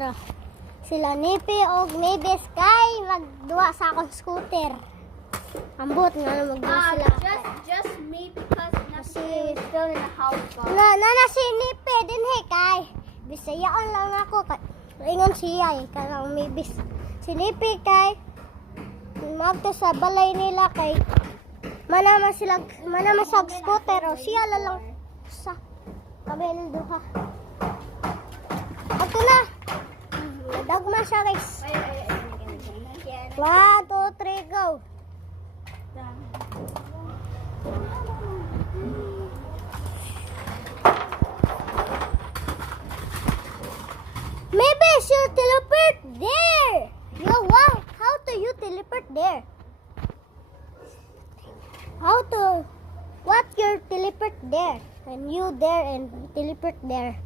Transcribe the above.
Tara. Sila Nipi o Maybes kay magduwa sa akong scooter. Ambot nga magduwa sila. Just me because Napi is still in the house. Na si Nipi din kay. Bisayaan lang ako kay. Ingon siya kanang Maybes. Si Nipi kay magto sa balay nila kay manaman sa scooter o siya lang sa kabel duha. Ato na. Dagma siya guys. 1, 2, 3, go. Maybe she'll teleport there. Yo, wow. How do you teleport there? What your teleport there? And you there and teleport there.